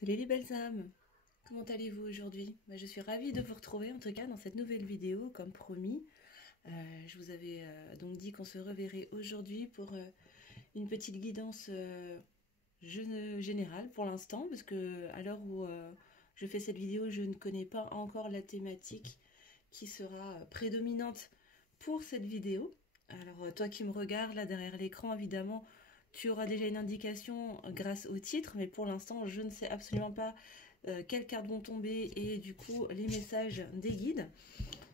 Salut les belles âmes, comment allez-vous aujourd'hui? Je suis ravie de vous retrouver en tout cas dans cette nouvelle vidéo comme promis. Je vous avais donc dit qu'on se reverrait aujourd'hui pour une petite guidance générale pour l'instant parce que à l'heure où je fais cette vidéo je ne connais pas encore la thématique qui sera prédominante pour cette vidéo. Alors toi qui me regardes là derrière l'écran évidemment tu auras déjà une indication grâce au titre, mais pour l'instant, je ne sais absolument pas quelles cartes vont tomber et du coup les messages des guides.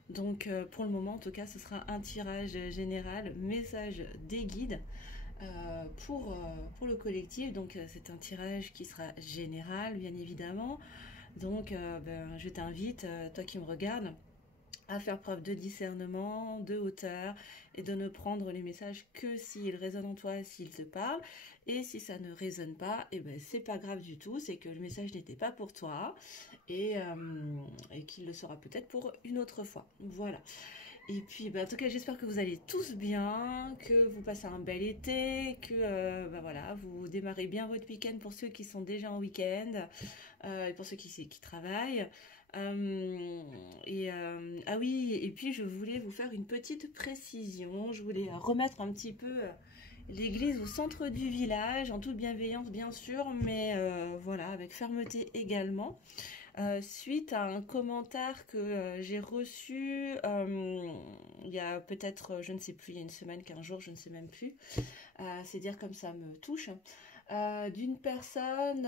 Donc pour le moment, en tout cas, ce sera un tirage général, message des guides pour le collectif. Donc c'est un tirage qui sera général, bien évidemment. Donc je t'invite, toi qui me regardes, à faire preuve de discernement, de hauteur et de ne prendre les messages que s'ils résonnent en toi, s'ils te parlent. Et si ça ne résonne pas, et ben c'est pas grave du tout, c'est que le message n'était pas pour toi et qu'il le sera peut-être pour une autre fois. Voilà. Et puis, en tout cas, j'espère que vous allez tous bien, que vous passez un bel été, que voilà, vous démarrez bien votre week-end pour ceux qui sont déjà en week-end et pour ceux qui travaillent. Ah oui, et puis je voulais vous faire une petite précision. Je voulais remettre un petit peu l'église au centre du village, en toute bienveillance bien sûr, mais voilà, avec fermeté également. Suite à un commentaire que j'ai reçu il y a peut-être, je ne sais plus, il y a une semaine, 15 jours, je ne sais même plus. C'est dire comme ça me touche. D'une personne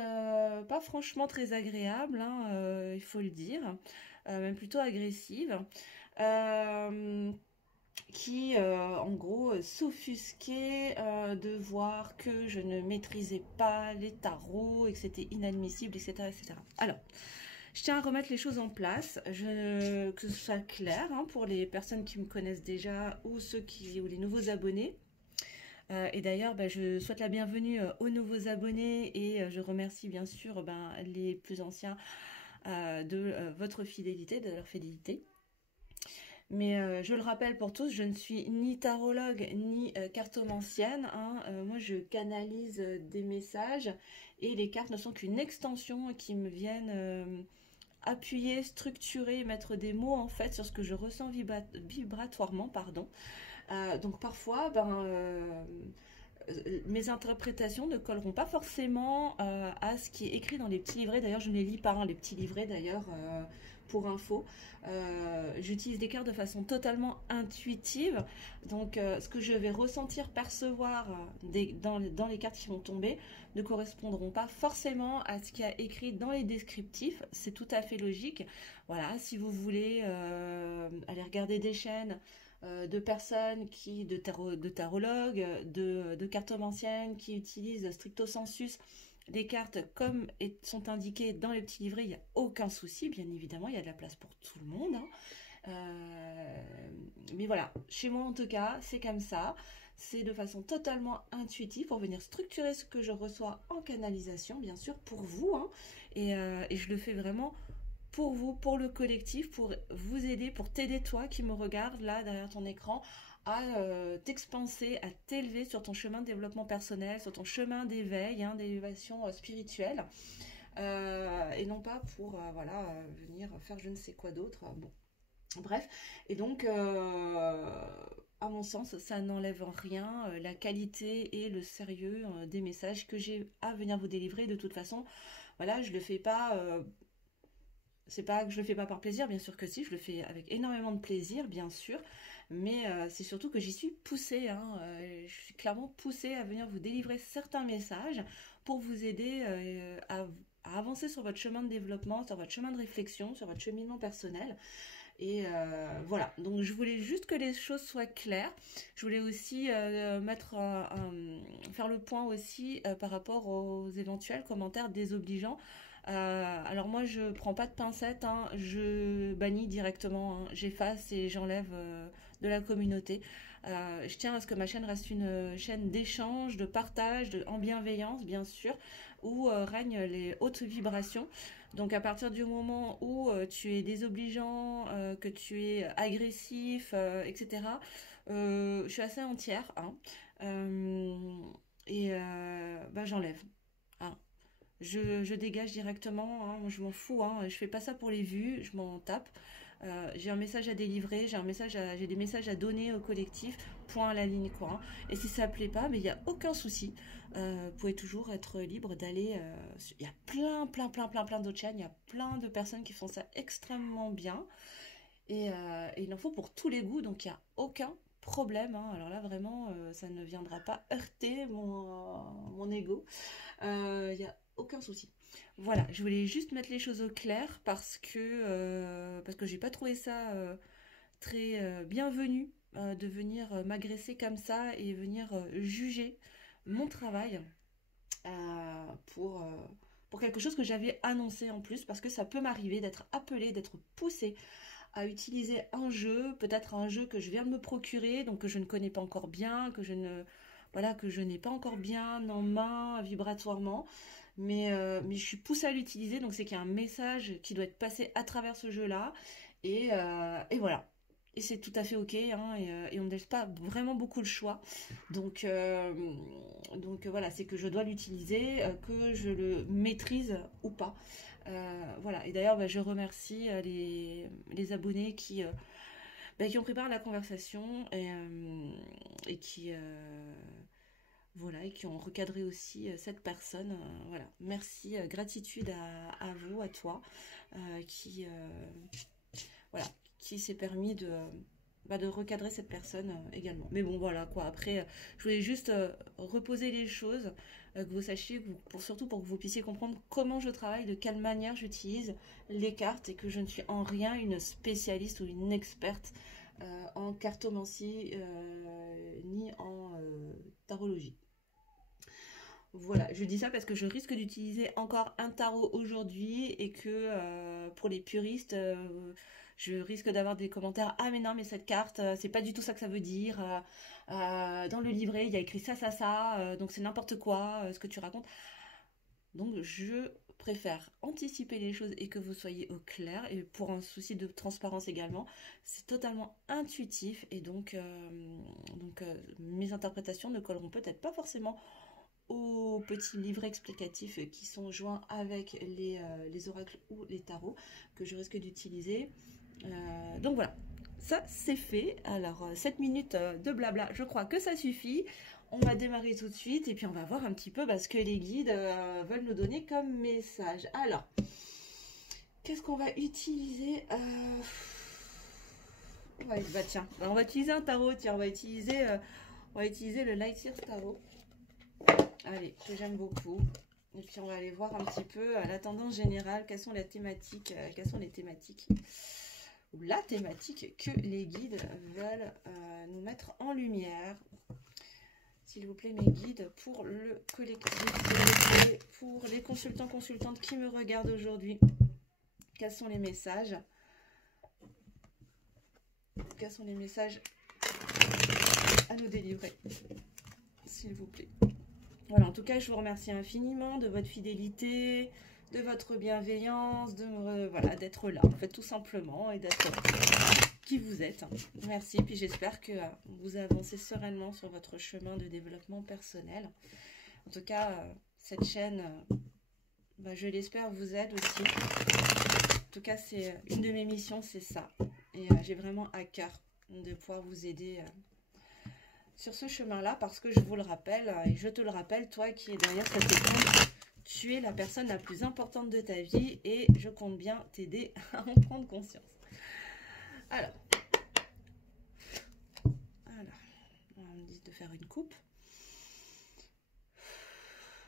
pas franchement très agréable, hein, il faut le dire, même plutôt agressive, qui en gros s'offusquait de voir que je ne maîtrisais pas les tarots et que c'était inadmissible, etc., etc. Alors, je tiens à remettre les choses en place, que ce soit clair hein, pour les personnes qui me connaissent déjà ou ou les nouveaux abonnés. Et d'ailleurs, je souhaite la bienvenue aux nouveaux abonnés et je remercie bien sûr les plus anciens de votre fidélité, de leur fidélité. Mais je le rappelle pour tous, je ne suis ni tarologue ni cartomancienne. Hein. Moi, je canalise des messages et les cartes ne sont qu'une extension qui me viennent appuyer, structurer, mettre des mots en fait sur ce que je ressens vibratoirement, pardon. Donc parfois, mes interprétations ne colleront pas forcément à ce qui est écrit dans les petits livrets. D'ailleurs, je ne les lis pas, hein, les petits livrets d'ailleurs, pour info. J'utilise des cartes de façon totalement intuitive. Donc, ce que je vais ressentir, percevoir dans les cartes qui vont tomber ne correspondront pas forcément à ce qu'il y a écrit dans les descriptifs. C'est tout à fait logique. Voilà, si vous voulez aller regarder des chaînes de personnes de tarologues, de cartomanciennes qui utilisent stricto sensus les cartes comme sont indiquées dans les petits livrets, il n'y a aucun souci, bien évidemment, il y a de la place pour tout le monde. Hein. Mais voilà, chez moi en tout cas, c'est comme ça. C'est de façon totalement intuitive pour venir structurer ce que je reçois en canalisation, bien sûr, pour vous. Hein. Et je le fais vraiment pour vous, pour le collectif, pour vous aider, pour t'aider toi qui me regarde là derrière ton écran à t'expanser, à t'élever sur ton chemin de développement personnel, sur ton chemin d'éveil, hein, d'élévation spirituelle, et non pas pour venir faire je ne sais quoi d'autre. Bon, bref, et donc à mon sens, ça n'enlève en rien la qualité et le sérieux des messages que j'ai à venir vous délivrer. De toute façon, voilà, je le fais pas. C'est pas que je le fais pas par plaisir, bien sûr que si, je le fais avec énormément de plaisir, bien sûr, mais c'est surtout que j'y suis poussée, hein, je suis clairement poussée à venir vous délivrer certains messages pour vous aider à avancer sur votre chemin de développement, sur votre chemin de réflexion, sur votre cheminement personnel. Et voilà, donc je voulais juste que les choses soient claires. Je voulais aussi faire le point aussi par rapport aux éventuels commentaires désobligeants. Alors moi je prends pas de pincettes, hein, je bannis directement, hein, j'efface et j'enlève de la communauté. Je tiens à ce que ma chaîne reste une chaîne d'échange, de partage, en bienveillance bien sûr, où règnent les hautes vibrations. Donc à partir du moment où tu es désobligeant, que tu es agressif, etc., je suis assez entière. Hein, j'enlève. Hein. je dégage directement, hein, moi, je m'en fous, hein, je fais pas ça pour les vues, je m'en tape. J'ai un message à délivrer, j'ai des messages à donner au collectif, point à la ligne quoi, hein. Et si ça plaît pas, mais il n'y a aucun souci. Vous pouvez toujours être libre d'aller. Il y a plein d'autres chaînes, il y a plein de personnes qui font ça extrêmement bien. Et il en faut pour tous les goûts, donc il n'y a aucun problème, hein. Alors là, vraiment, ça ne viendra pas heurter mon ego. Il n'y a aucun souci. Voilà, je voulais juste mettre les choses au clair parce que j'ai pas trouvé ça très bienvenu de venir m'agresser comme ça et venir juger mon travail euh, pour, euh, pour quelque chose que j'avais annoncé en plus, parce que ça peut m'arriver d'être appelée, d'être poussée à utiliser un jeu, peut-être un jeu que je viens de me procurer, donc que je ne connais pas encore bien, que je n'ai pas encore bien en main vibratoirement, mais je suis poussée à l'utiliser, donc c'est qu'il y a un message qui doit être passé à travers ce jeu-là, et voilà. Et c'est tout à fait ok, hein, et on ne laisse pas vraiment beaucoup le choix. Donc, voilà, c'est que je dois l'utiliser, que je le maîtrise ou pas. Voilà, et d'ailleurs, bah, je remercie les abonnés qui ont préparé la conversation et voilà, et qui ont recadré aussi cette personne. Voilà, merci, gratitude à vous, à toi, qui, voilà, qui s'est permis de recadrer cette personne également. Mais bon, voilà quoi. Après, je voulais juste reposer les choses, que vous sachiez, surtout pour que vous puissiez comprendre comment je travaille, de quelle manière j'utilise les cartes et que je ne suis en rien une spécialiste ou une experte en cartomancie ni en tarologie. Voilà, je dis ça parce que je risque d'utiliser encore un tarot aujourd'hui et que pour les puristes, je risque d'avoir des commentaires. Ah mais non, mais cette carte, c'est pas du tout ça que ça veut dire. Dans le livret, il y a écrit ça, donc c'est n'importe quoi ce que tu racontes. Donc je préfère anticiper les choses et que vous soyez au clair. Et pour un souci de transparence également, c'est totalement intuitif et donc mes interprétations ne colleront peut-être pas forcément aux petits livrets explicatifs qui sont joints avec les oracles ou les tarots que je risque d'utiliser. Donc voilà, ça c'est fait. Alors 7 minutes de blabla, je crois que ça suffit. On va démarrer tout de suite et puis on va voir un petit peu ce que les guides veulent nous donner comme message. Alors, qu'est-ce qu'on va utiliser ouais, bah tiens, on va utiliser un tarot. Tiens, on va utiliser le Light Years Tarot. Allez, que j'aime beaucoup. Et puis on va aller voir un petit peu la tendance générale, quelles sont les thématiques ou la thématique que les guides veulent nous mettre en lumière. S'il vous plaît, mes guides, pour le collectif, s'il vous plaît, pour les consultantes qui me regardent aujourd'hui, quels sont les messages? Quels sont les messages à nous délivrer, s'il vous plaît? Voilà, en tout cas, je vous remercie infiniment de votre fidélité, de votre bienveillance, voilà, d'être là, en fait, tout simplement, et d'être qui vous êtes. Merci, puis j'espère que vous avancez sereinement sur votre chemin de développement personnel. En tout cas, cette chaîne, je l'espère, vous aide aussi. En tout cas, c'est une de mes missions, c'est ça. Et j'ai vraiment à cœur de pouvoir vous aider sur ce chemin-là, parce que je vous le rappelle, et je te le rappelle, toi qui es derrière cette écran, tu es la personne la plus importante de ta vie et je compte bien t'aider à en prendre conscience. Alors, on me dit de faire une coupe.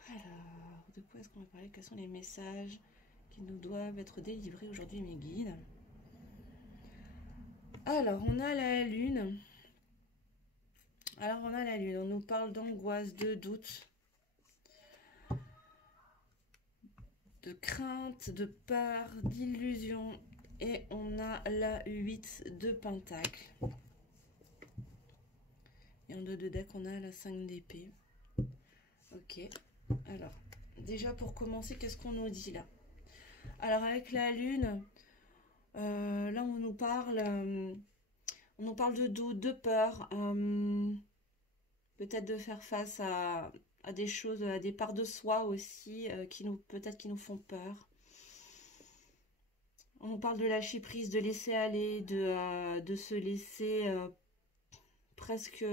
Alors, de quoi est-ce qu'on va parler? Quels sont les messages qui nous doivent être délivrés aujourd'hui, mes guides? Alors, on a la lune. On nous parle d'angoisse, de doute, de crainte, de peur, d'illusion. Et on a la 8 de pentacles. Et en dos de deck, on a la 5 d'épée. Ok. Alors, déjà pour commencer, qu'est-ce qu'on nous dit là? Alors, avec la lune, là, on nous parle de doute, de peur. Peut-être de faire face à à des choses, à des parts de soi aussi, peut-être qui nous font peur. On nous parle de lâcher prise, de laisser aller, de se laisser presque,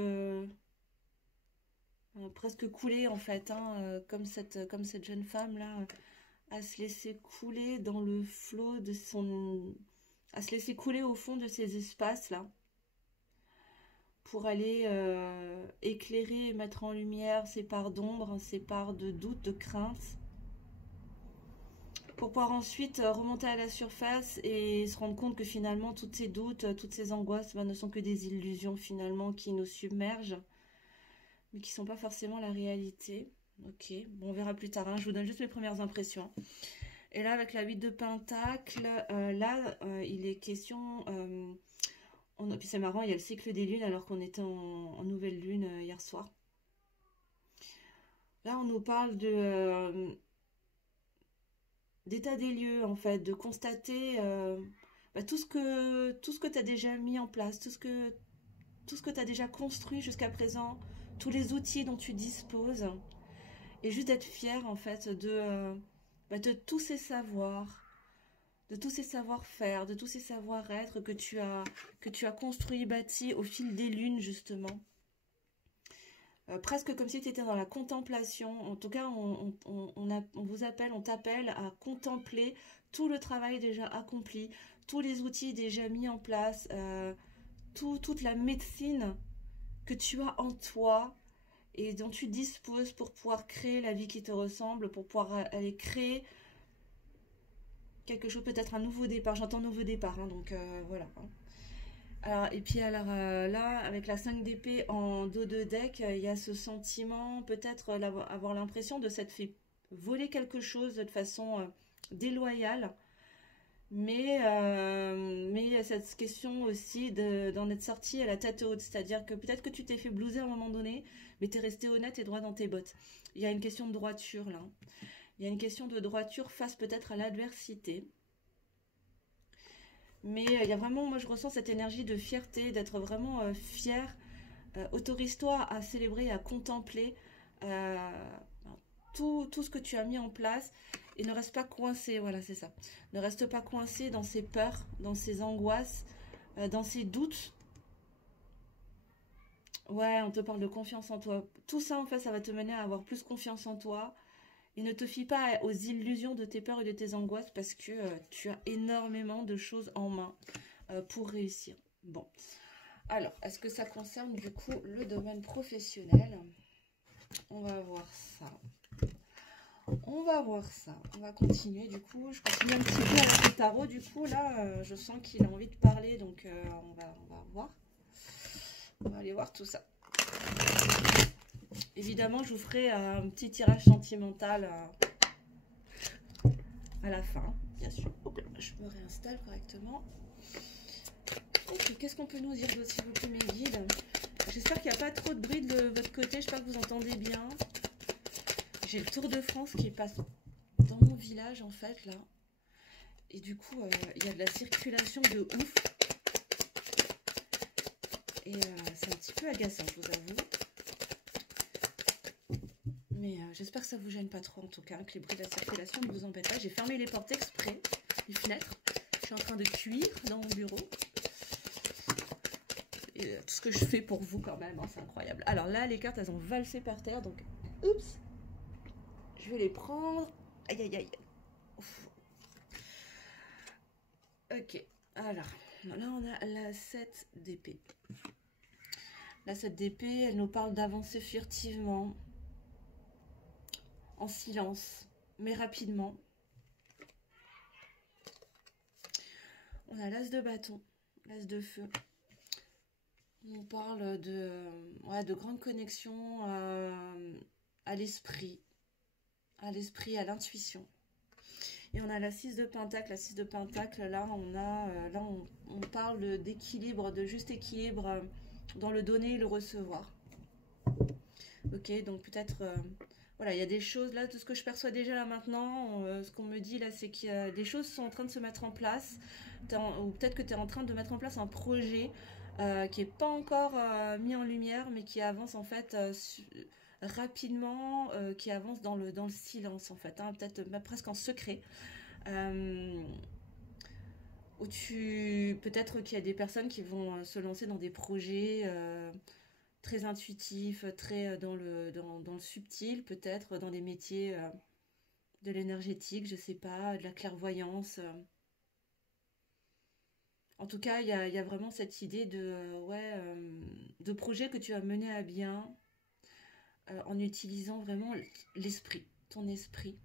presque couler en fait, hein, comme cette jeune femme là, à se laisser couler dans le flot de son, à se laisser couler au fond de ces espaces là, pour aller éclairer et mettre en lumière ses parts d'ombre, ses parts de doute, de crainte, pour pouvoir ensuite remonter à la surface et se rendre compte que finalement tous ces doutes, toutes ces angoisses ne sont que des illusions finalement qui nous submergent, mais qui ne sont pas forcément la réalité. Ok, bon, on verra plus tard, hein. Je vous donne juste mes premières impressions. Et là, avec la 8 de Pentacle, il est question... puis c'est marrant, il y a le cycle des lunes alors qu'on était en nouvelle lune hier soir. Là, on nous parle d'état des lieux, en fait, de constater tout ce que tu as déjà mis en place, tout ce que tu as déjà construit jusqu'à présent, tous les outils dont tu disposes, et juste d'être fier, en fait, de tous ces savoirs, de tous ces savoir-faire, de tous ces savoir-être que tu as construit, bâti au fil des lunes, justement. Presque comme si tu étais dans la contemplation. En tout cas, on vous appelle, on t'appelle à contempler tout le travail déjà accompli, tous les outils déjà mis en place, toute la médecine que tu as en toi et dont tu disposes pour pouvoir créer la vie qui te ressemble, pour pouvoir aller créer quelque chose, peut-être un nouveau départ. J'entends nouveau départ, hein, donc voilà. Alors, et puis alors là, avec la 5 d'épée en dos de deck, il y a ce sentiment, peut-être avoir l'impression de s'être fait voler quelque chose de façon déloyale. Mais il y a cette question aussi d'en être sorti à la tête haute. C'est-à-dire que peut-être que tu t'es fait blouser à un moment donné, mais tu es resté honnête et droit dans tes bottes. Il y a une question de droiture là. Il y a une question de droiture face peut-être à l'adversité. Mais il y a vraiment, moi je ressens cette énergie de fierté, d'être vraiment fier. Autorise-toi à célébrer, à contempler tout ce que tu as mis en place et ne reste pas coincé, voilà c'est ça. Ne reste pas coincé dans ces peurs, dans ces angoisses, dans ces doutes. Ouais, on te parle de confiance en toi. Tout ça en fait, ça va te mener à avoir plus confiance en toi. Et ne te fie pas aux illusions de tes peurs et de tes angoisses parce que tu as énormément de choses en main pour réussir. Bon, alors, est-ce que ça concerne du coup le domaine professionnel? On va voir ça. On va voir ça. On va continuer du coup. Je continue un petit peu avec le tarot. Du coup, là, je sens qu'il a envie de parler. Donc, on va voir. On va aller voir tout ça. Évidemment, je vous ferai un petit tirage sentimental à la fin, bien sûr. Hop là, je me réinstalle correctement. Ok, qu'est-ce qu'on peut nous dire d'autre, s'il vous plaît, mes guides? J'espère qu'il n'y a pas trop de bruit de votre côté. J'espère que vous entendez bien. J'ai le Tour de France qui passe dans mon village, en fait, là. Et du coup, il y a de la circulation de ouf. Et c'est un petit peu agaçant, je vous avoue. Mais j'espère que ça ne vous gêne pas trop, en tout cas, que les bruits de la circulation ne vous embêtent pas. J'ai fermé les portes exprès, les fenêtres. Je suis en train de cuire dans mon bureau. Et tout ce que je fais pour vous, quand même, hein, c'est incroyable. Alors là, les cartes, elles ont valsé par terre, donc, oups. Je vais les prendre. Aïe, aïe, aïe. Ouf. Ok, alors, là, on a la 7 d'épée. La 7 d'épée, elle nous parle d'avancer furtivement. En silence, mais rapidement. On a l'as de bâton, l'as de feu. On parle de grande connexion à l'esprit, à l'intuition. Et on a la 6 de pentacle. La 6 de pentacle, là, on parle d'équilibre, de juste équilibre dans le donner et le recevoir. Ok, donc peut-être... voilà, il y a des choses là, tout ce que je perçois déjà là maintenant, ce qu'on me dit là, c'est qu'il y a des choses qui sont en train de se mettre en place, ou peut-être que tu es en train de mettre en place un projet qui n'est pas encore mis en lumière, mais qui avance en fait rapidement, qui avance dans le silence en fait, hein, peut-être même presque en secret. Euh, Où peut-être qu'il y a des personnes qui vont se lancer dans des projets très intuitifs, très dans le subtil, peut-être dans des métiers de l'énergétique, je sais pas, de la clairvoyance. En tout cas, il y a vraiment cette idée ouais, de projet que tu vas mener à bien en utilisant vraiment l'esprit, ton esprit,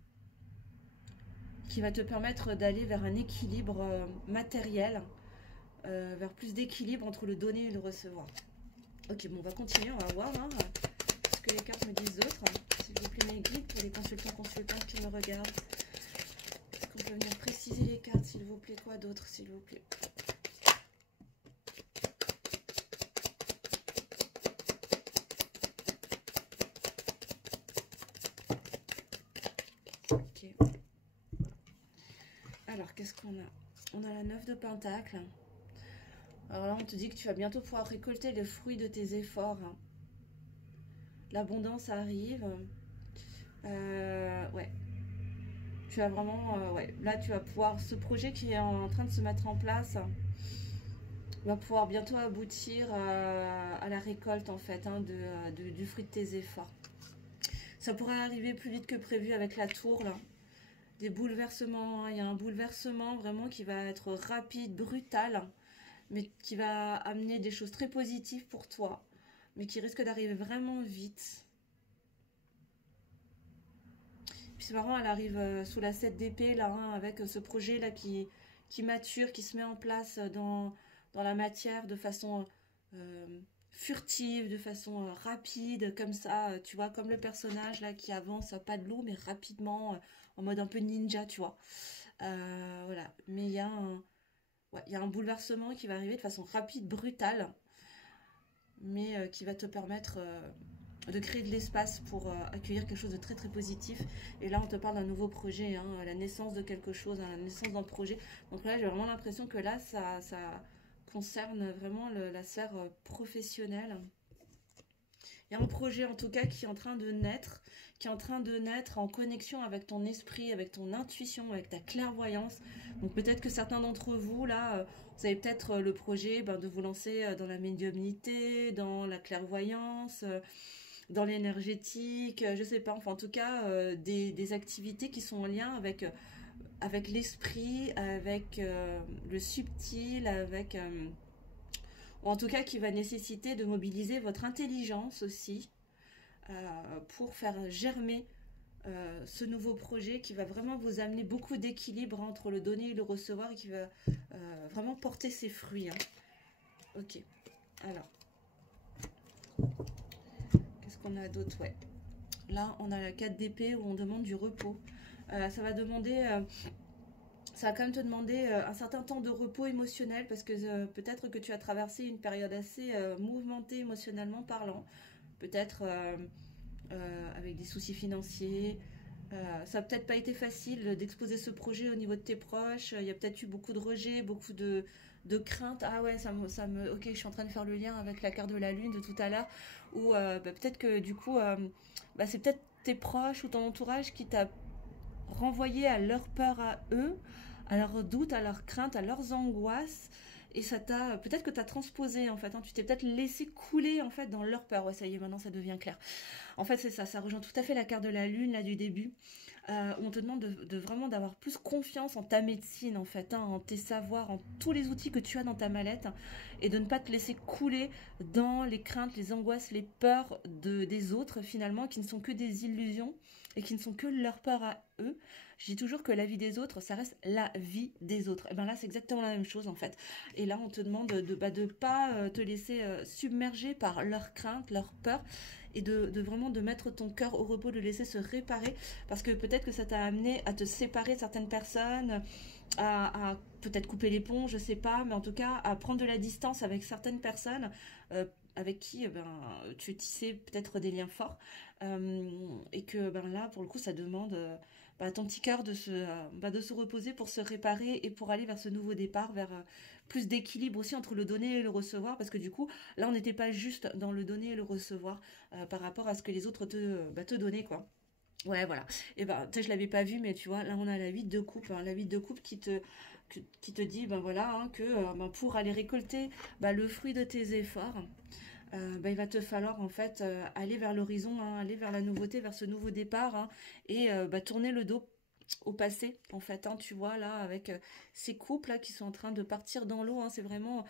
qui va te permettre d'aller vers un équilibre matériel, vers plus d'équilibre entre le donner et le recevoir. Ok, bon, on va continuer, on va voir ce que les cartes me disent d'autres. S'il vous plaît, mes guides, pour les consultantes qui me regardent. Est-ce qu'on peut venir préciser les cartes, s'il vous plaît? Quoi d'autre, s'il vous plaît? Ok. Alors, qu'est-ce qu'on a? On a la 9 de Pentacle. Alors là, on te dit que tu vas bientôt pouvoir récolter les fruits de tes efforts. L'abondance arrive. Ouais. Tu vas vraiment... ouais. Là, tu vas pouvoir... Ce projet qui est en train de se mettre en place va pouvoir bientôt aboutir à la récolte, en fait, hein, du fruit de tes efforts. Ça pourrait arriver plus vite que prévu avec la tour, là. Des bouleversements. Hein. Il y a un bouleversement vraiment qui va être rapide, brutal, mais qui va amener des choses très positives pour toi, mais qui risque d'arriver vraiment vite. Puis c'est marrant, elle arrive sous la 7 d'épée, là, hein, avec ce projet-là qui mature, qui se met en place dans la matière de façon euh, furtive, de façon rapide, comme ça, tu vois, comme le personnage là qui avance à pas de loup, mais rapidement, en mode un peu ninja, tu vois. Voilà, mais ouais, il y a un bouleversement qui va arriver de façon rapide, brutale, mais qui va te permettre de créer de l'espace pour accueillir quelque chose de très très positif. Et là, on te parle d'un nouveau projet, hein, la naissance de quelque chose, hein, la naissance d'un projet. Donc là, j'ai vraiment l'impression que là, ça concerne vraiment la sphère professionnelle. Il y a un projet en tout cas qui est en train de naître, qui est en train de naître en connexion avec ton esprit, avec ton intuition, avec ta clairvoyance. Donc peut-être que certains d'entre vous, là, vous avez peut-être le projet de vous lancer dans la médiumnité, dans la clairvoyance, dans l'énergétique, je sais pas, enfin en tout cas des activités qui sont en lien avec l'esprit, avec le subtil, ou en tout cas qui va nécessiter de mobiliser votre intelligence aussi pour faire germer ce nouveau projet qui va vraiment vous amener beaucoup d'équilibre entre le donner et le recevoir et qui va vraiment porter ses fruits. Hein. Ok, alors, qu'est-ce qu'on a d'autre? Ouais. Là, on a la 4 d'épée où on demande du repos. Ça va demander... ça va quand même te demander un certain temps de repos émotionnel parce que peut-être que tu as traversé une période assez mouvementée émotionnellement parlant. Peut-être avec des soucis financiers. Ça n'a peut-être pas été facile d'exposer ce projet au niveau de tes proches. Il y a peut-être eu beaucoup de rejets, beaucoup de craintes. Ah ouais, ok, je suis en train de faire le lien avec la carte de la lune de tout à l'heure. Ou peut-être que du coup, c'est peut-être tes proches ou ton entourage qui t'a renvoyé à leur peur à eux, à leurs doutes, à leurs craintes, à leurs angoisses. Et ça t'a, peut-être que tu as transposé en fait, hein, tu t'es peut-être laissé couler en fait dans leur peur. Ouais, ça y est, maintenant ça devient clair. En fait, c'est ça, ça rejoint tout à fait la carte de la lune là du début. Où on te demande de vraiment d'avoir plus confiance en ta médecine en fait, hein, en tes savoirs, en tous les outils que tu as dans ta mallette, et de ne pas te laisser couler dans les craintes, les angoisses, les peurs des autres finalement, qui ne sont que des illusions et qui ne sont que leur peur à eux. Je dis toujours que la vie des autres, ça reste la vie des autres. Et bien là, c'est exactement la même chose en fait. Et là, on te demande de pas te laisser submerger par leurs craintes, leurs peurs, et de vraiment de mettre ton cœur au repos, de laisser se réparer, parce que peut-être que ça t'a amené à te séparer de certaines personnes, à peut-être couper les ponts, je sais pas, mais en tout cas à prendre de la distance avec certaines personnes avec qui tu tissais peut-être des liens forts, et que là pour le coup ça demande à ton petit cœur de se reposer pour se réparer et pour aller vers ce nouveau départ, vers plus d'équilibre aussi entre le donner et le recevoir, parce que du coup, là, on n'était pas juste dans le donner et le recevoir par rapport à ce que les autres te donnaient, quoi. Ouais, voilà. Et ben, tu sais, je l'avais pas vu, mais tu vois, là, on a la 8 de coupe, hein, la 8 de coupe qui te dit, ben voilà, hein, que ben, pour aller récolter le fruit de tes efforts, il va te falloir en fait aller vers l'horizon, hein, aller vers la nouveauté, vers ce nouveau départ, hein, et tourner le dos au passé en fait, hein, tu vois là avec ces couples là qui sont en train de partir dans l'eau, hein, c'est vraiment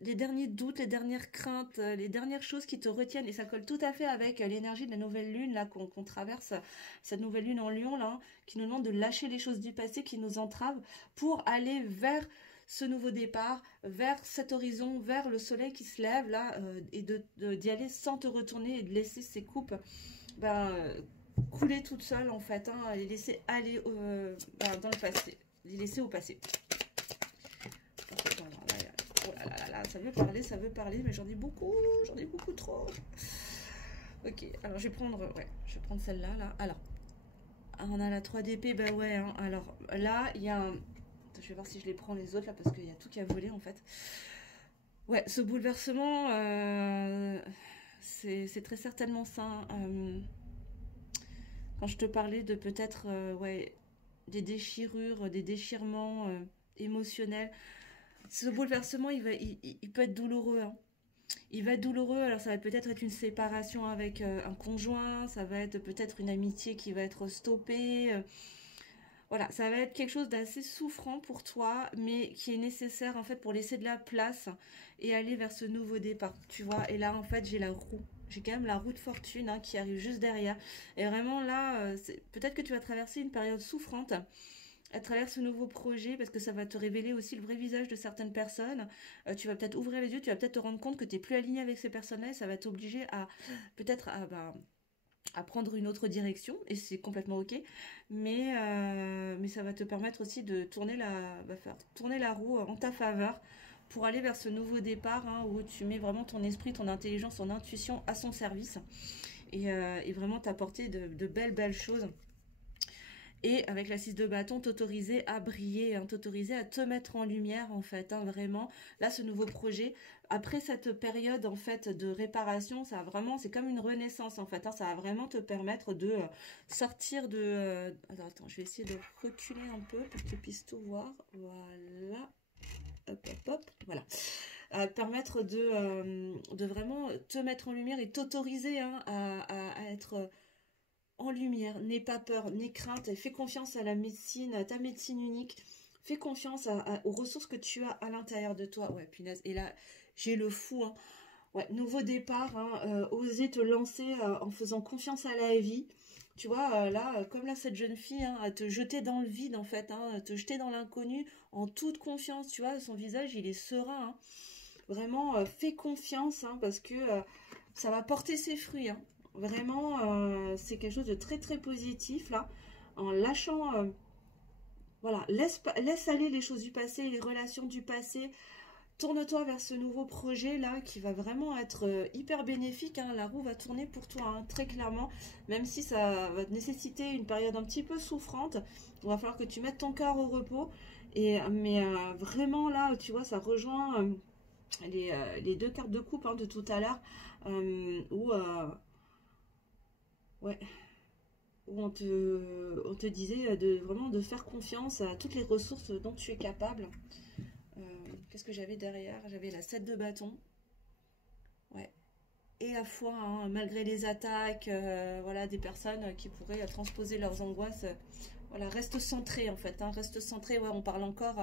les derniers doutes, les dernières craintes, les dernières choses qui te retiennent, et ça colle tout à fait avec l'énergie de la nouvelle lune là qu'on traverse, cette nouvelle lune en Lion là, hein, qui nous demande de lâcher les choses du passé qui nous entravent pour aller vers ce nouveau départ, vers cet horizon, vers le soleil qui se lève là, et d'y aller sans te retourner et de laisser ces coupes couler toutes seules en fait, hein, les laisser aller dans le passé, les laisser au passé. Oh là, ça veut parler, mais j'en ai beaucoup trop. Ok, alors je vais prendre celle-là, là. Alors, on a la 3 d'épée, bah ouais, hein. Alors là, il y a un... Je vais voir si je les prends les autres, là, parce qu'il y a tout qui a volé, en fait. Ouais, ce bouleversement, c'est très certainement ça, hein. Quand je te parlais de peut-être ouais, des déchirures, des déchirements émotionnels, ce bouleversement, il peut être douloureux, hein. Il va être douloureux, alors ça va peut-être être une séparation avec un conjoint, ça va être peut-être une amitié qui va être stoppée. Voilà, ça va être quelque chose d'assez souffrant pour toi, mais qui est nécessaire en fait pour laisser de la place et aller vers ce nouveau départ, tu vois. Et là, en fait, j'ai la roue. J'ai quand même la roue de fortune, hein, qui arrive juste derrière. Et vraiment là, peut-être que tu vas traverser une période souffrante à travers ce nouveau projet, parce que ça va te révéler aussi le vrai visage de certaines personnes. Tu vas peut-être ouvrir les yeux, tu vas peut-être te rendre compte que tu n'es plus aligné avec ces personnes-là, et ça va t'obliger à peut-être à prendre une autre direction, et c'est complètement ok, mais ça va te permettre aussi de faire tourner la roue en ta faveur pour aller vers ce nouveau départ, hein, où tu mets vraiment ton esprit, ton intelligence, ton intuition à son service, et vraiment t'apporter de belles choses. Et avec la 6 de bâton, t'autoriser à briller, hein, t'autoriser à te mettre en lumière, en fait, hein, vraiment. Là, ce nouveau projet, après cette période, en fait, de réparation, ça a vraiment, c'est comme une renaissance, en fait, hein, ça va vraiment te permettre de sortir de... attends, je vais essayer de reculer un peu pour que tu puisses tout voir. Voilà. Hop, voilà. Permettre de vraiment te mettre en lumière et t'autoriser, hein, à être en lumière. N'aie pas peur, n'aie crainte, et fais confiance à la médecine, à ta médecine unique. Fais confiance aux ressources que tu as à l'intérieur de toi. Ouais, punaise. Et là, j'ai le fou, hein. Ouais, nouveau départ, hein, oser te lancer en faisant confiance à la vie. Tu vois, là, comme là, cette jeune fille, hein, à te jeter dans le vide, en fait, hein, à te jeter dans l'inconnu, en toute confiance. Tu vois, son visage, il est serein, hein. Vraiment, fais confiance, hein, parce que ça va porter ses fruits, hein. Vraiment, c'est quelque chose de très très positif là. En lâchant, voilà, laisse aller les choses du passé, les relations du passé. Tourne-toi vers ce nouveau projet là qui va vraiment être hyper bénéfique, hein. La roue va tourner pour toi, hein, très clairement. Même si ça va te nécessiter une période un petit peu souffrante, il va falloir que tu mettes ton cœur au repos. Mais vraiment là, tu vois, ça rejoint les deux cartes de coupe, hein, de tout à l'heure, où ouais, où on te disait de vraiment de faire confiance à toutes les ressources dont tu es capable. Qu'est-ce que j'avais derrière? J'avais la 7 de bâton. Ouais. Et la foi, hein, malgré les attaques, voilà, des personnes qui pourraient transposer leurs angoisses. Voilà, reste centré en fait, hein, reste centré. Ouais, on parle encore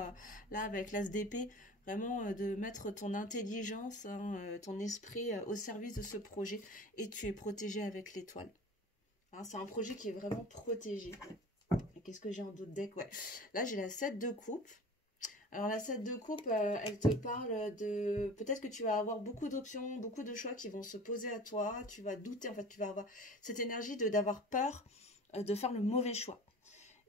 là avec l'as d'épée, vraiment de mettre ton intelligence, hein, ton esprit au service de ce projet, et tu es protégé avec l'étoile. Hein, c'est un projet qui est vraiment protégé. Qu'est-ce que j'ai en d'autres decks? Ouais. Là, j'ai la 7 de coupe. Alors, la 7 de coupe, elle te parle de... Peut-être que tu vas avoir beaucoup d'options, beaucoup de choix qui vont se poser à toi. Tu vas douter, en fait, tu vas avoir cette énergie d'avoir peur de faire le mauvais choix.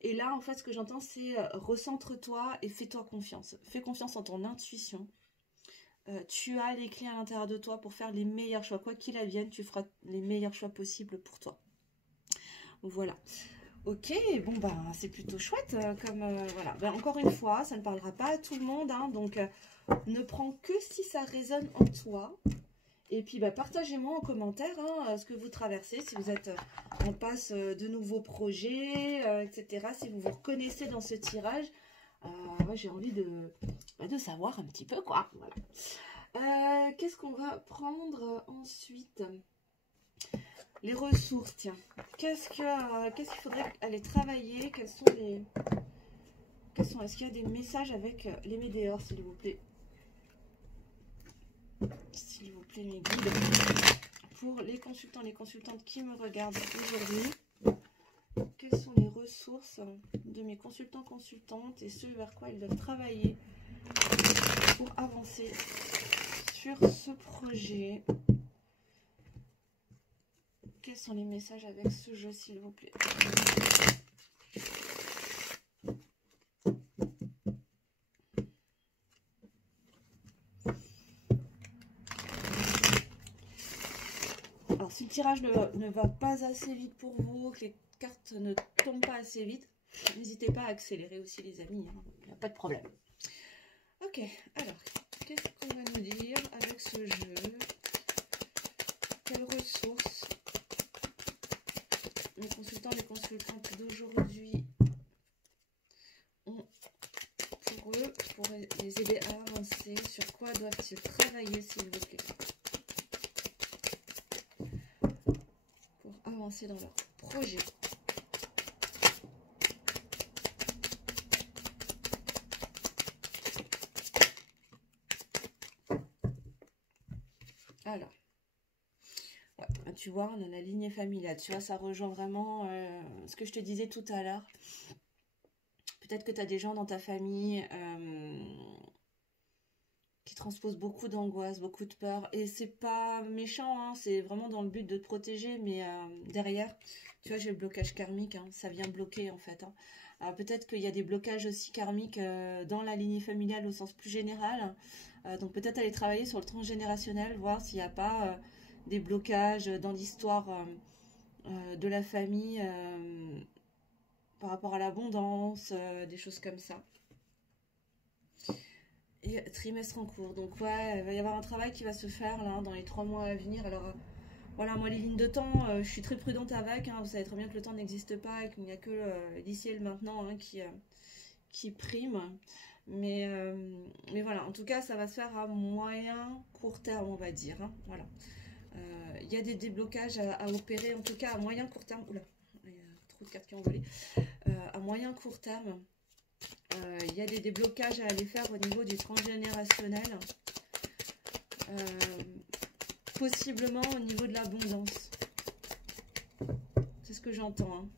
Et là, en fait, ce que j'entends, c'est recentre-toi et fais-toi confiance. Fais confiance en ton intuition. Tu as les clés à l'intérieur de toi pour faire les meilleurs choix. Quoi qu'il advienne, tu feras les meilleurs choix possibles pour toi. Voilà. Ok, bon ben c'est plutôt chouette comme voilà. Ben, encore une fois, ça ne parlera pas à tout le monde, hein, donc ne prends que si ça résonne en toi. Et puis bah, partagez-moi en commentaire hein, ce que vous traversez, si vous êtes en passe de nouveaux projets, etc. Si vous vous reconnaissez dans ce tirage, ouais, j'ai envie de savoir un petit peu quoi. Voilà. Qu'est-ce qu'on va prendre ensuite? Les ressources, tiens. Qu'est-ce qu'il faudrait aller travailler? Est-ce qu'il y a des messages avec les météores, s'il vous plaît? S'il vous plaît, mes guides. Pour les consultants, les consultantes qui me regardent aujourd'hui, quelles sont les ressources de mes consultants, consultantes et ce vers quoi ils doivent travailler pour avancer sur ce projet? Quels sont les messages avec ce jeu, s'il vous plaît? Alors, si le tirage ne va pas assez vite pour vous, que les cartes ne tombent pas assez vite, n'hésitez pas à accélérer aussi, les amis. Il n'y a pas de problème. Ok, alors, qu'est-ce qu'on va nous dire avec ce jeu? Quelles ressources les consultants, les consultantes d'aujourd'hui ont pour eux, pour les aider à avancer? Sur quoi doivent-ils travailler, s'il vous plaît, pour avancer dans leur projet? Alors, ouais, tu vois, on a la lignée familiale. Tu vois, ça rejoint vraiment ce que je te disais tout à l'heure. Peut-être que tu as des gens dans ta famille qui transposent beaucoup d'angoisse, beaucoup de peur. Et c'est pas méchant, hein, c'est vraiment dans le but de te protéger. Mais derrière, tu vois, j'ai le blocage karmique. Hein, ça vient bloquer, en fait. Hein. Alors peut-être qu'il y a des blocages aussi karmiques dans la lignée familiale au sens plus général. Donc peut-être aller travailler sur le transgénérationnel, voir s'il n'y a pas des blocages dans l'histoire de la famille par rapport à l'abondance, des choses comme ça. Et trimestre en cours. Donc ouais, il va y avoir un travail qui va se faire là dans les 3 mois à venir. Alors voilà, moi les lignes de temps, je suis très prudente avec. Hein, vous savez très bien que le temps n'existe pas et qu'il n'y a que l'ici et le maintenant hein, qui prime. Mais voilà, en tout cas, ça va se faire à moyen, court terme, on va dire. Hein, voilà. Il y a des déblocages à opérer, en tout cas à moyen, court terme. Oula, il y a trop de cartes qui ont volé. À moyen, court terme, il y a des déblocages à aller faire au niveau du transgénérationnel. Possiblement au niveau de l'abondance. C'est ce que j'entends. Hein.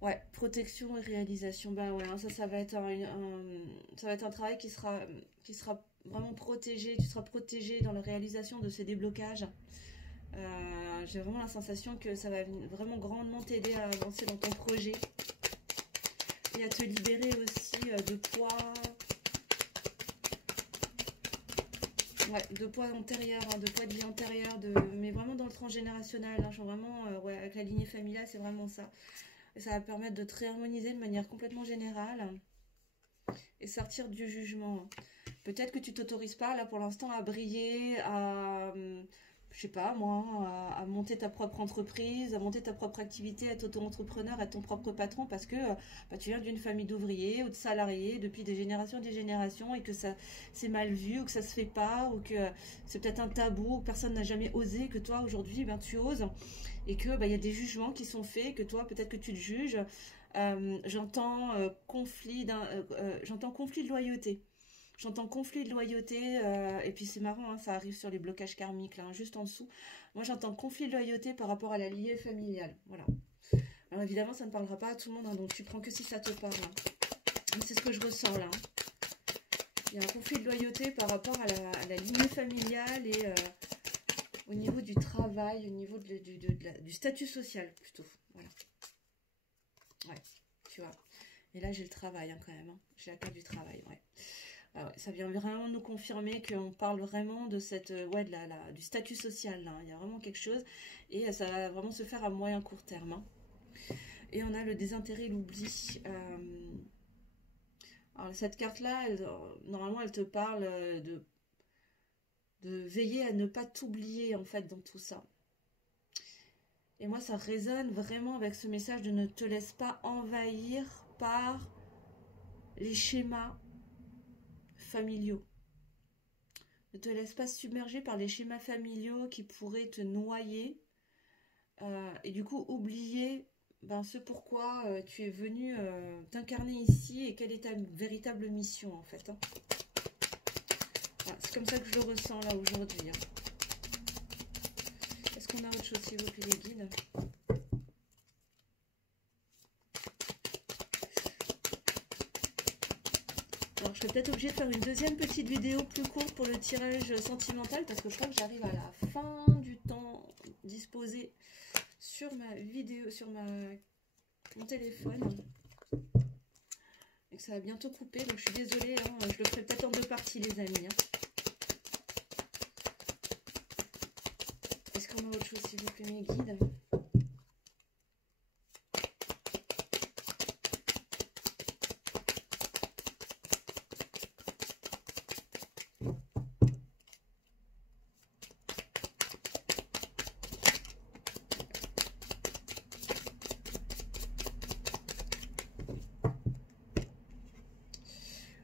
Ouais, protection et réalisation. Bah ouais, hein, ça va être ça va être un travail qui sera vraiment protégé. Tu seras protégé dans la réalisation de ces déblocages. J'ai vraiment la sensation que ça va vraiment grandement t'aider à avancer dans ton projet et à te libérer aussi de poids. Ouais, de poids antérieur, hein, de poids de vie antérieure, mais vraiment dans le transgénérationnel. Hein, genre vraiment, ouais, avec la lignée familiale, c'est vraiment ça. Et ça va permettre de te réharmoniser de manière complètement générale et sortir du jugement. Peut-être que tu t'autorises pas là pour l'instant à briller, à je sais pas moi, à monter ta propre entreprise, à monter ta propre activité, à être auto-entrepreneur, être ton propre patron parce que bah, tu viens d'une famille d'ouvriers ou de salariés depuis des générations et que ça c'est mal vu ou que ça se fait pas ou que c'est peut-être un tabou, que personne n'a jamais osé, que toi aujourd'hui ben, tu oses et que bah, y a des jugements qui sont faits, que toi peut-être que tu te juges. J'entends j'entends conflit de loyauté. J'entends conflit de loyauté, et puis c'est marrant, hein, ça arrive sur les blocages karmiques, là, hein, juste en dessous. Moi, j'entends conflit de loyauté par rapport à la lignée familiale. Voilà. Alors évidemment, ça ne parlera pas à tout le monde, hein, donc tu prends que si ça te parle. Hein. C'est ce que je ressens là. Hein. Il y a un conflit de loyauté par rapport à la lignée familiale et au niveau du travail, au niveau du statut social plutôt. Voilà. Ouais, tu vois. Et là, j'ai le travail hein, quand même. Hein. J'ai la carte du travail, ouais. Ah ouais, ça vient vraiment nous confirmer qu'on parle vraiment de cette ouais, du statut social. Là. Il y a vraiment quelque chose et ça va vraiment se faire à moyen court terme. Hein. Et on a le désintérêt, l'oubli. Alors cette carte-là, normalement, elle te parle de veiller à ne pas t'oublier, en fait, dans tout ça. Et moi, ça résonne vraiment avec ce message de ne te laisse pas envahir par les schémas familiaux. Ne te laisse pas submerger par les schémas familiaux qui pourraient te noyer. Et du coup, oublier ce pourquoi tu es venu t'incarner ici et quelle est ta véritable mission, en fait. Hein. Voilà, c'est comme ça que je le ressens là aujourd'hui. Hein. Est-ce qu'on a autre chose, s'il vous plaît, les guides? Alors, je serais peut-être obligée de faire une deuxième petite vidéo plus courte pour le tirage sentimental parce que je crois que j'arrive à la fin du temps disposé sur ma vidéo, sur mon téléphone. Et que ça va bientôt couper, donc je suis désolée, hein, je le ferai peut-être en 2 parties, les amis. Hein. Est-ce qu'on a autre chose, s'il vous plaît, mes guides?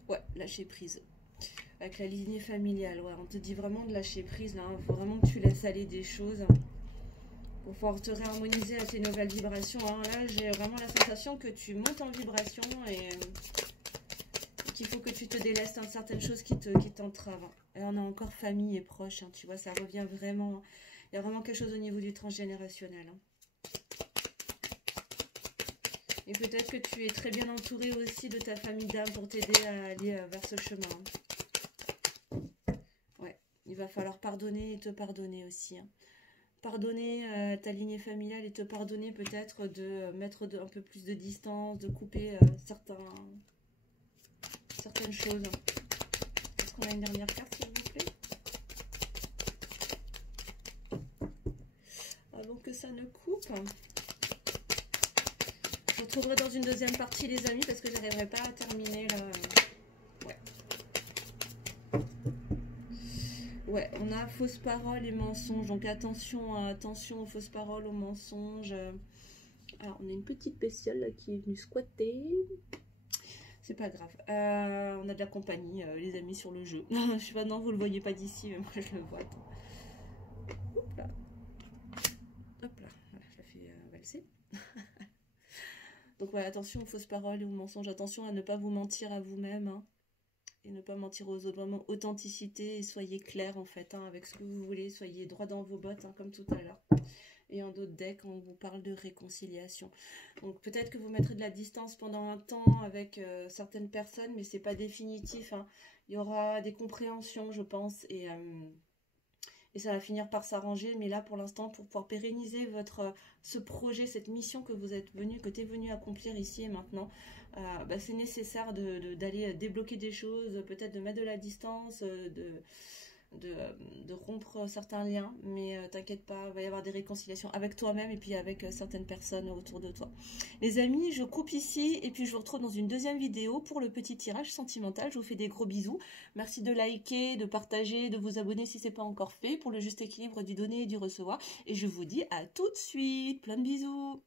Ouais, lâcher prise. Avec la lignée familiale, ouais, on te dit vraiment de lâcher prise, là. Faut vraiment que tu laisses aller des choses pour pouvoir te réharmoniser à tes nouvelles vibrations. Hein. Là, j'ai vraiment la sensation que tu montes en vibration et qu'il faut que tu te délestes de certaines choses qui t'entravent. Et on a encore famille et proches, hein, tu vois, ça revient vraiment. Il y a vraiment quelque chose au niveau du transgénérationnel. Hein. Et peut-être que tu es très bien entouré aussi de ta famille d'âme pour t'aider à aller vers ce chemin. Ouais, il va falloir pardonner et te pardonner aussi. Hein. Pardonner ta lignée familiale et te pardonner peut-être de mettre un peu plus de distance, de couper certaines choses. Est-ce qu'on a une dernière carte, s'il vous plaît? Avant que ça ne coupe. Je vous retrouverai dans une deuxième partie, les amis, parce que j'arriverai pas à terminer là. Ouais, on a fausses paroles et mensonges. Donc attention, attention aux fausses paroles, aux mensonges. Alors, on a une petite bestiole là, qui est venue squatter. C'est pas grave. On a de la compagnie, les amis, sur le jeu. Je sais pas, non, vous le voyez pas d'ici, mais moi je le vois. Hop là. Hop là. Voilà, je la fais valser. Donc, ouais, attention aux fausses paroles et aux mensonges. Attention à ne pas vous mentir à vous-même. Hein, et ne pas mentir aux autres. Vraiment, authenticité et soyez clair en fait hein, avec ce que vous voulez. Soyez droit dans vos bottes, hein, comme tout à l'heure. Et en d'autres decks, on vous parle de réconciliation. Donc peut-être que vous mettrez de la distance pendant un temps avec certaines personnes, mais c'est pas définitif. Hein. Il y aura des compréhensions, je pense, et ça va finir par s'arranger. Mais là, pour l'instant, pour pouvoir pérenniser ce projet, cette mission que vous êtes venu, que tu es venu accomplir ici et maintenant, c'est nécessaire d'aller débloquer des choses, peut-être de mettre de la distance, de rompre certains liens, mais t'inquiète pas, il va y avoir des réconciliations avec toi-même et puis avec certaines personnes autour de toi. Les amis, je coupe ici et puis je vous retrouve dans une deuxième vidéo pour le petit tirage sentimental. Je vous fais des gros bisous. Merci de liker, de partager, de vous abonner si ce n'est pas encore fait pour le juste équilibre du donner et du recevoir. Et je vous dis à tout de suite. Plein de bisous.